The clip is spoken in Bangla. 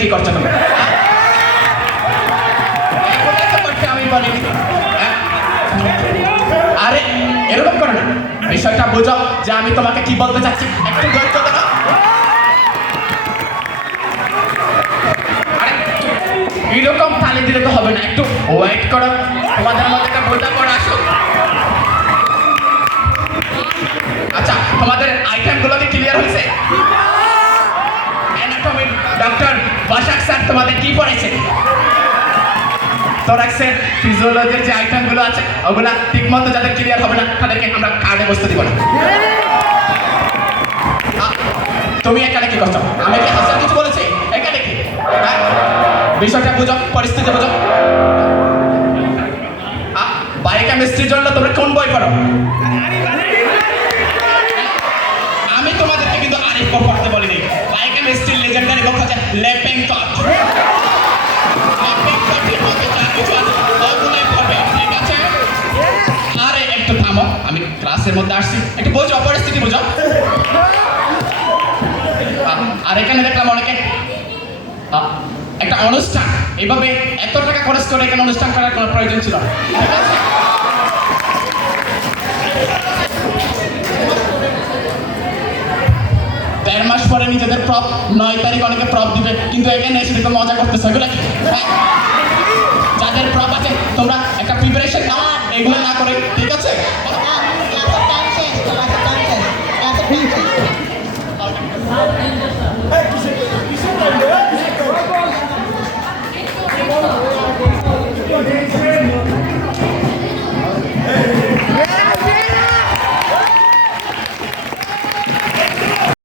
কি করছো তুমি? আমি বলিনি। আরে এরকম করো না, বিষয়টা বুঝো যে আমি তোমাকে কি বলতে চাচ্ছি। একটু ধৈর্য ধরো। আরে এরকম তালি দিলে তো হবে না, একটু ওয়েট করো। তোমাদের মধ্যে একটা বোঝা পড়ে আসো। আচ্ছা, তোমাদের আইটেমগুলো কি ক্লিয়ার হয়েছে? অ্যানাটমি ডক্টর বাসাক স্যার তোমাদের কি পড়াইছে? থোরাক্সের ফিজিওলজির যে আইটেমগুলো আছে ওগুলা ঠিকমতো যাদের ক্লিয়ার হবে না তাদেরকে আমরা কার্ডে বসতে দিব না। তুমি এখানে কি করছো? আমি কি হাসান কিছু বলেছি? এখানে কি বিষয়টা বুঝো, পরিস্থিতি বুঝো। বায়োকেমিস্ট্রির জন্য তোমরা কোন বই পড়ো? আমি তোমাদেরকে কিন্তু আরিফ পড়তে বলিনি। বায়োকেমিস্ট্রির লেজেন্ডারি বুক হচ্ছে লেপেংটট। আরে একটু থামো, আমি ক্লাসের মধ্যে আসছি, একটু বোঝো, পরিস্থিতি বোঝো। আর এখানে দেখলাম অনেকে একটা অনুষ্ঠান, এইভাবে এত টাকা খরচ করে এখানে অনুষ্ঠান করার কোনো প্রয়োজন ছিল না। ঠিক আছে? দেড় মাস পরে নিজেদের প্রপ 9 তারিখ অনেকে প্রপ দিবে, কিন্তু এখানে এসে দেখো মজা করতেছে। এগুলো কি? যাদের প্রপ আছে তোমরা একটা প্রিপারেশন নাও, এগুলো না করে। ঠিক আছে?